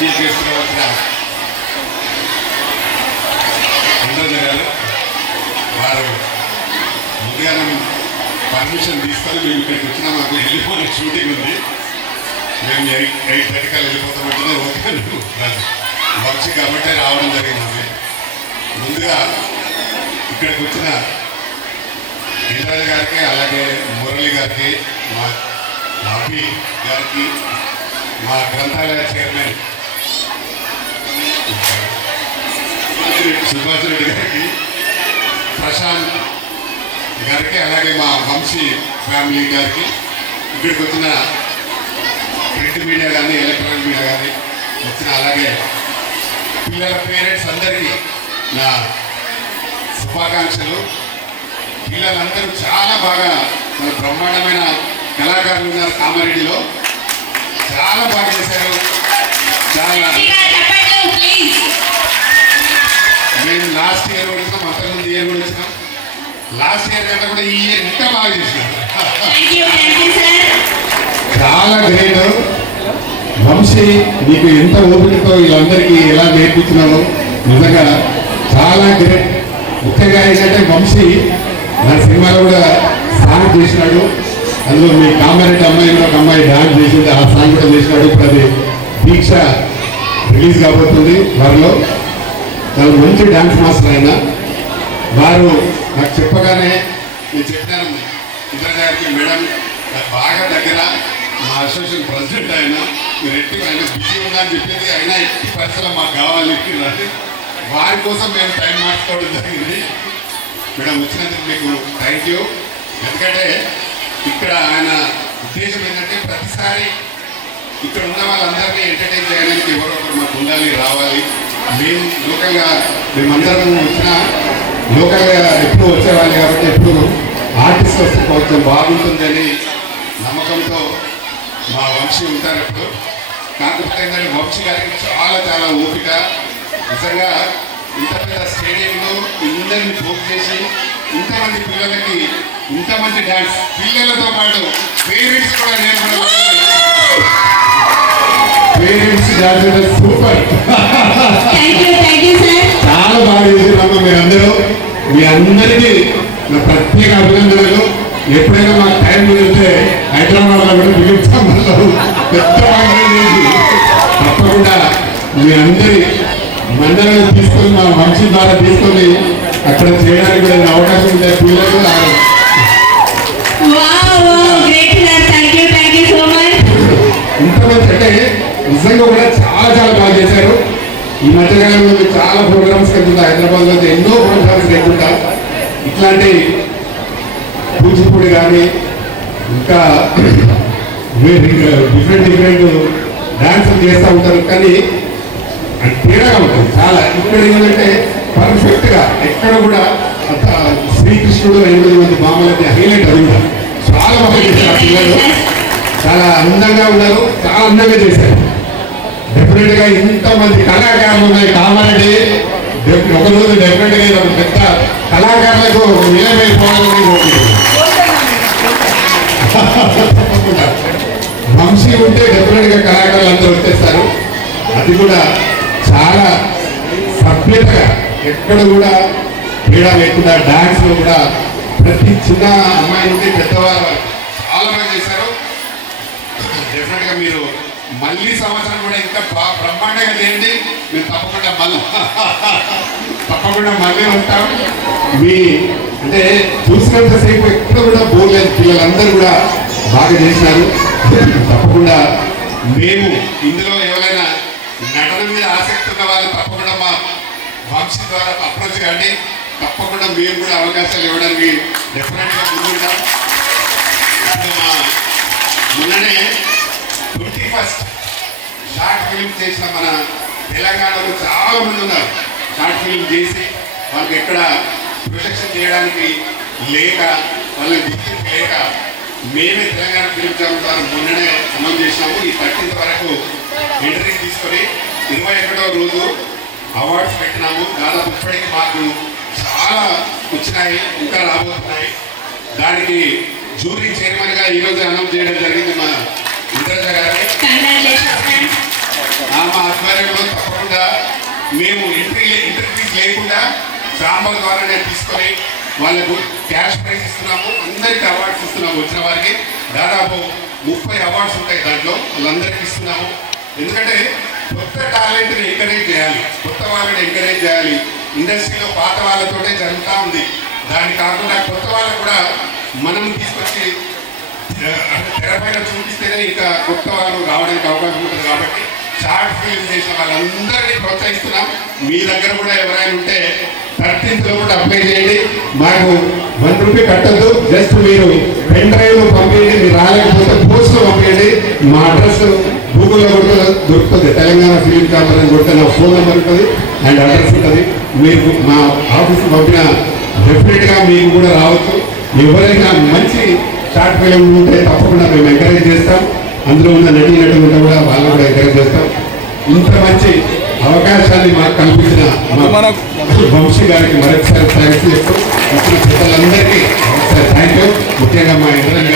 Chief గెస్ట్గా వచ్చిన ఇంద్రజ గారు వారు ముందుగా పర్మిషన్ తీసుకొని మేము ఇక్కడికి వచ్చినా మాకు వెళ్ళిపోయిన షూటింగ్ ఉంది, మేము 8:30 వెళ్ళిపోతామంటే ఓకే వచ్చి కాబట్టి రావడం జరిగింది. ముందుగా ఇక్కడికి వచ్చిన ఇంద్రజ గారికి, అలాగే మురళి గారికి, మా అభి గారికి, మా గ్రంథాలయ చైర్మన్ సుభాష్ రెడ్డి గారికి, ప్రశాంత్ గారికి, అలాగే మా వంశీ ఫ్యామిలీ గారికి, ఇక్కడికి వచ్చిన ప్రింట్ మీడియా కానీ ఎలక్ట్రానిక్ మీడియా కానీ వచ్చిన, అలాగే పిల్లల పేరెంట్స్ అందరికీ నా శుభాకాంక్షలు. పిల్లలందరూ చాలా బాగా బ్రహ్మాండమైన కళాకారులు ఉన్నారు కామారెడ్డిలో, చాలా బాగా చేశారు. చాలా మేము లాస్ట్ ఇయర్ కూడా వచ్చినాం, అంతకుముందు ఇయర్ కూడా వచ్చినాం. లాస్ట్ ఇయర్ కంటే కూడా ఈ ఇయర్ ఇంకా బాగా చేసినాం. చాలా గ్రేట్. వంశీ నీకు ఎంత ఓపికతో వీళ్ళందరికీ ఎలా నేర్పించినావో నిజంగా చాలా గ్రేట్. ముఖ్యంగా ఏంటంటే వంశీ నా సినిమాలో కూడా సాంగ్ చేసినాడు, అందులో మీ కామారెడ్డి అమ్మాయిలో ఒక అమ్మాయి డాన్స్ చేసింది, ఆ సాంగ్ కూడా చేసినాడు. ఇప్పుడు అది దీక్ష రిలీజ్ కాబోతుంది వారిలో. చాలా మంచి డాన్స్ మాస్టర్ అయినా వారు నాకు చెప్పగానే నేను చెప్పాను ఇంద్రజ గారికి, మేడం నాకు బాగా దగ్గర మా అసోసియేషన్ ప్రెసిడెంట్ ఆయన, మీరు ఎట్టి ఆయన బిజీ ఉన్నా అని చెప్పింది, అయినా ఎట్టి పరిస్థితుల్లో మాకు కావాలి వారి కోసం మేము టైం మార్చుకోవడం జరిగింది. మేడం వచ్చినందుకు మీకు థ్యాంక్ యూ. ఎందుకంటే ఇక్కడ ఆయన ఉద్దేశం ఏంటంటే ప్రతిసారి ఇక్కడ ఉన్న వాళ్ళందరినీ ఎంటర్టైన్ చేయడానికి ఎవరో ఒకరు మాకు ఉండాలి, రావాలి. మేము లోకల్గా మేమందరం వచ్చిన లోకల్గా ఎప్పుడు వచ్చేవాళ్ళు కాబట్టి ఎప్పుడు ఆర్టిస్ట్ వస్తే కొంచెం బాగుంటుందని నమ్మకంతో మా వంశీ ఉంటారు ఎప్పుడు. కాకపోతే ఏంటంటే వంశీ గారికి చాలా చాలా ఓపిక. నిజంగా ఇంత పెద్ద స్టేడియంలో ఇందరిని పోగు చేసి ఇంతమంది పిల్లలకి ఇంత మంచి డ్యాన్స్, పిల్లలతో పాటు పేరెంట్స్ కూడా నేర్పడం, పేరెంట్స్ డాన్స్ సూపర్, చాలా బాగా చేసినాము. మీరందరూ, మీ అందరికీ నా ప్రత్యేక అభినందనలు. ఎప్పుడైనా మాకు టైం కుదిరితే హైదరాబాద్లో కూడా పిలుస్తాం, పెద్ద తప్పకుండా మీ అందరి మండలాన్ని తీసుకొని మా వంశీ ద్వారా తీసుకొని అక్కడ చేయడానికి కూడా అవకాశం ఉంటే పిల్లలు ఇంతమంది అంటే నిజంగా కూడా చాలా చాలా బాగా చేశారు. ఈ మధ్యకాలంలో చాలా ప్రోగ్రామ్స్ వెళ్తుంటా, హైదరాబాద్లో ఎన్నో ప్రోగ్రామ్స్ వెళ్తుంటా. ఇట్లాంటి కూచిపూడి కానీ ఇంకా డిఫరెంట్ డిఫరెంట్ డాన్సులు చేస్తూ ఉంటారు, కానీ తేడాగా ఉంటుంది చాలా. ఇక్కడ ఏంటంటే పర్ఫెక్ట్గా ఎక్కడ కూడా శ్రీకృష్ణుడు 8 మంది మామూలు హైలైట్, అది కూడా చాలా బాగా చేశారు. పిల్లలు చాలా అందంగా ఉన్నారు, చాలా అందంగా చేశారు. డెఫినెట్గా ఇంతమంది కళాకారులు ఉన్నాయి కామారెడ్డి, ఒకరోజు డెఫినెట్గా ఒక పెద్ద కళాకారులకు నిలబడిపోవాలని తప్పకుండా వంశీ ఉంటే డెఫినెట్గా కళాకారులు అందరూ వచ్చేస్తారు. అది కూడా చాలా సభ్యతగా ఎక్కడ కూడా తేడా లేకుండా డాన్స్లో కూడా ప్రతి చిన్న అమ్మాయి నుండి పెద్దవారు చాలా బాగా చేశారు. డెఫినెట్గా మీరు మళ్ళీ సంవత్సరం కూడా ఇంకా బ్రహ్మాండంగా చేయండి. మేము తప్పకుండా మళ్ళీ ఉంటాం. మీ అంటే చూసినంతసేపు ఎక్కడ కూడా బోర్లేదు, పిల్లలందరూ కూడా బాగా చేసినారు. తప్పకుండా మేము ఇందులో ఎవరైనా నటన మీద ఆసక్తి ఉన్న వాళ్ళు తప్పకుండా మా వంశీ ద్వారా అప్రోచ్ కండి. తప్పకుండా మేము కూడా అవకాశాలు ఇవ్వడానికి డెఫినెట్గా ముందుంటాం. మా మొన్ననే 21st షార్ట్ ఫిల్మ్ చేసిన మన తెలంగాణలో చాలా మంది ఉన్నారు. షార్ట్ ఫిల్మ్ చేసి వాళ్ళకి ఎక్కడ ప్రొజెక్షన్ చేయడానికి లేక, వాళ్ళకి గుర్తింపు లేక మేమే తెలంగాణ ఫిల్మ్ ఛానల్ ద్వారా మొన్ననే అమలు చేసినాము. ఈ 13th వరకు ఎంట్రీ తీసుకొని 21వ రోజు అవార్డ్స్ పెట్టినాము. దాదాపు ఇప్పటికి మాకు చాలా వచ్చినాయి, ఇంకా రాబోతున్నాయి. దానికి జ్యూరీ చైర్మన్ గా ఈరోజు అనౌన్స్ చేయడం జరిగింది మా ఇంద్రజ గారిని. మా ఆధ్వర్యంలో తప్పకుండా మేము ఇంటర్వ్యూస్ లేకుండా ఛాంబర్ ద్వారానే తీసుకొని వాళ్ళకు క్యాష్ ప్రైజ్ ఇస్తున్నాము. అందరికీ అవార్డ్స్ ఇస్తున్నాము. వచ్చిన వారికి దాదాపు 30 అవార్డ్స్ ఉంటాయి. దాంట్లో వాళ్ళందరికీ ఇస్తున్నాము. ఎందుకంటే కొత్త టాలెంట్ని ఎంకరేజ్ చేయాలి, కొత్త వాళ్ళని ఎంకరేజ్ చేయాలి. ఇండస్ట్రీలో పాత వాళ్ళతోటే జరుగుతూ ఉంది. దాన్ని కాకుండా కొత్త వాళ్ళకు కూడా మనం తీసుకొచ్చి తెరపైన చూపిస్తేనే ఇంకా కొత్త వాళ్ళు రావడానికి అవకాశం ఉంటుంది. కాబట్టి షార్ట్ ఫిల్మ్ చేసిన వాళ్ళందరినీ ప్రోత్సహిస్తున్నాం. మీ దగ్గర కూడా ఎవరైనా ఉంటే 13th లో కూడా అప్లై చేయండి. మాకు 1 రూపీ కట్టద్దు. జస్ట్ మీరు పెన్ డ్రైవ్ పంపించండి. మీరు రాలేకపోతే పోస్ట్ లో పంపించండి. మా అడ్రస్ గూగుల్లో కూడా దొరుకుతుంది. తెలంగాణ ఫిలిం ఛాంబర్ అని కొడితే నా ఫోన్ నెంబర్ ఉంటుంది అండ్ అడ్రస్ ఉంటుంది. మీరు మా ఆఫీస్కి పంపిన డెఫినెట్గా మీకు కూడా రావచ్చు. ఎవరైనా మంచి షార్ట్ ఫిలిం ఉంటే తప్పకుండా మేము ఎంకరేజ్ చేస్తాం. అందులో ఉన్న నటులు కూడా వాళ్ళు కూడా ఎంకరేజ్ చేస్తాం. ఇంత మంచి అవకాశాన్ని మాకు కల్పించిన వంశీ గారికి మరొకసారి థ్యాంక్స్ చెప్తూ ఇచ్చిన పెద్దలందరికీ ఒకసారి థ్యాంక్ యూ. ముఖ్యంగా మా ఇంటర్నెట్